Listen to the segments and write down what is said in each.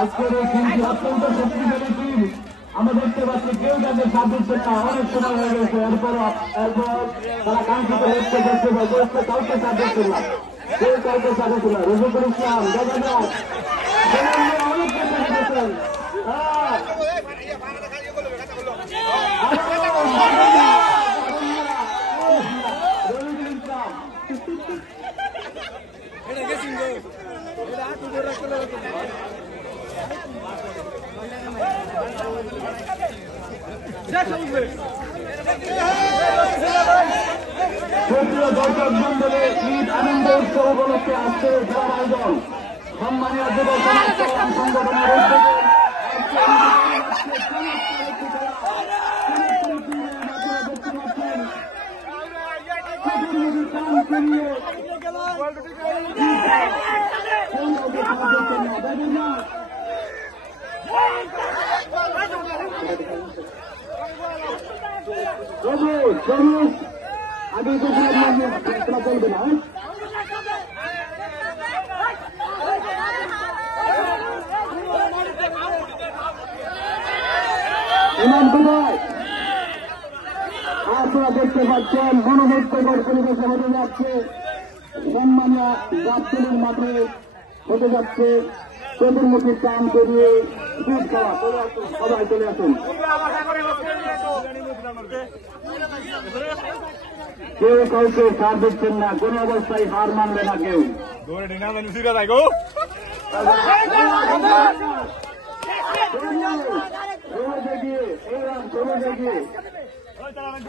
আজকের এই টিমটি অত্যন্ত শক্তিশালী টিম। আমরা দেখতে পাচ্ছি কেউ তাদের সাথ দিচ্ছে না, অনেক সময় হয়ে গেছে। এরপর তারা কাঙ্ক্ষিত লক্ষ্যে দেখতে পাচ্ছে কাউকে সাথ দিচ্ছে না, কেউ কাউকে সাথ দিচ্ছে না। রফিকুল ইসলাম অনেক চেষ্টা করেছেন। ক্ষেত্রীয় দর্শক মন্ডলে ঈদ আনন্দ উৎসব উপলক্ষে আসছে খেলার আয়োজন। সম্মানীয় যুব সমাজ কল্যাণ সংগঠনের উদ্যোগে আগে চলবে না। আপনারা দেখতে পাচ্ছেন মনোমুগ্ধকর পরিবেশ হতে যাচ্ছে। সম্মানীয় গাছতলির মাঠে হতে যাচ্ছে চতুর্মুখী কাম করিয়ে দুধ খাওয়া। সবাই চলে আসুন। কেউ কাউকে সার দিচ্ছেন না, কোন অবস্থায় হার মানবে না কেউ।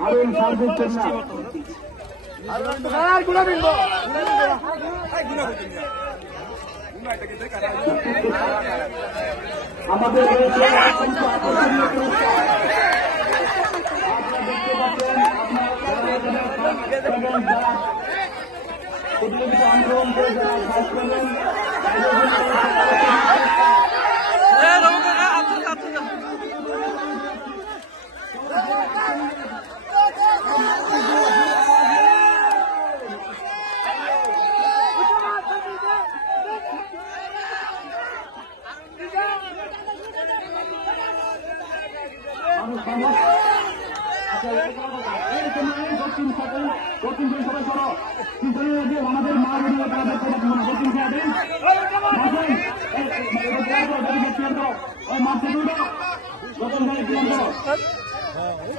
আরুন সার দিচ্ছেন না। আমাদের আন্দোলন করে আমাদের মা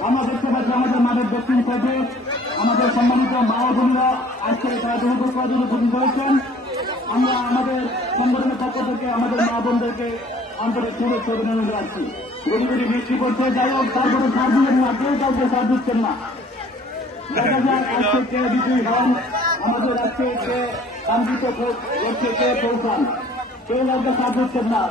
আমরা দেখতে পাচ্ছি আমাদের মাঠের দক্ষিণ সাইডে আমাদের সম্মানিত মা ও বোনেরা আজকে তারা দুর্ভোগ করার জন্য শুরু করেছেন। আমরা আমাদের সংগঠনের পক্ষ থেকে আমাদের মা বোনদেরকে আন্তরিক শুভেচ্ছা অভিনন্দন জানাচ্ছি। গড়ি গড়ি বৃষ্টি করছে, যাই হোক তারপরে সার দিলেন না, কেউ কাউকে সার দিচ্ছেন না। দেখা যাক আজকে কে বিজয়ী হন, আমাদের আজকে কে কাঙ্ক্ষিত লক্ষ্যে কে পৌঁছান। কেউ কাউকে সার দিচ্ছেন না।